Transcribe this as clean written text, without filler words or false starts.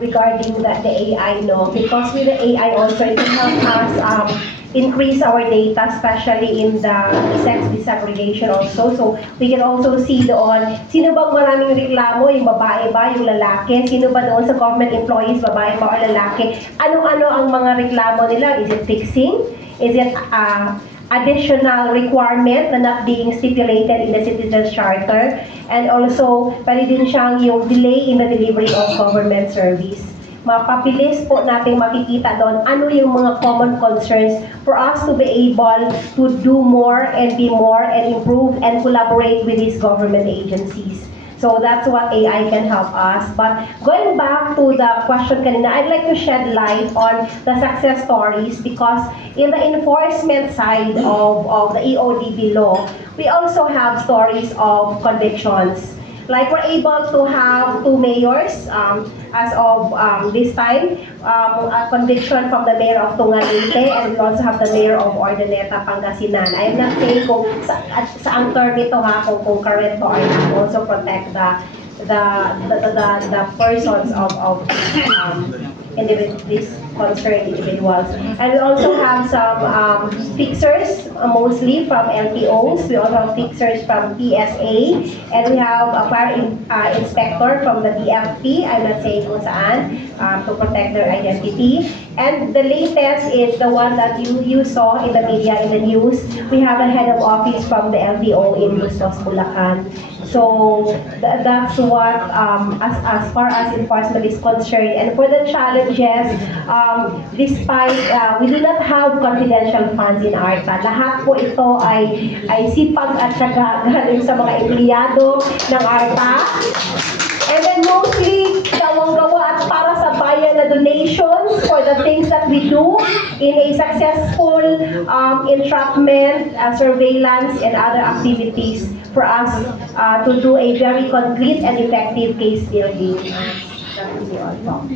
regarding the AI, no? Because with the AI also, it can help us increase our data, especially in the sex disaggregation also. So we can also see doon, sino bang maraming reklamo, yung babae ba, yung lalaki? Sino ba doon sa government employees, babae ba o lalaki? Ano-ano ang mga reklamo nila? Is it fixing? Is it additional requirement na not being stipulated in the Citizens Charter? And also, pwede din siyang yung delay in the delivery of government service. Mapabilis po natin makikita doon ano yung mga common concerns for us to be able to do more and be more and improve and collaborate with these government agencies. So that's what AI can help us. But going back to the question kanina, I'd like to shed light on the success stories because in the enforcement side of the EODB law, we also have stories of convictions. Like we're able to have 2 mayors as of this time, a conviction from the mayor of Tungalite, and we also have the mayor of Ordaneta, Pangasinan. I'm not saying kung saang term ito ha, kung correct or not. Also protect the persons of these concerned individuals. And we also have some fixers, mostly from LTOs. We also have fixers from PSA. And we have a fire inspector from the DFP, I'm not saying kung saan, to protect their identity. And the latest is the one that you saw in the media, in the news. We have a head of office from the LTO in Bustos, Bulacan. So that's what, as far as enforcement is concerned. And for the challenges, despite we do not have confidential funds in ARTA, lahat po ito ay sipag at syaga galing sa mga empleyado ng ARTA. And then mostly, gawang-gawa at para sa bayan na donations for the things that we do in a successful entrapment, surveillance, and other activities for us to do a very concrete and effective case building. That is all.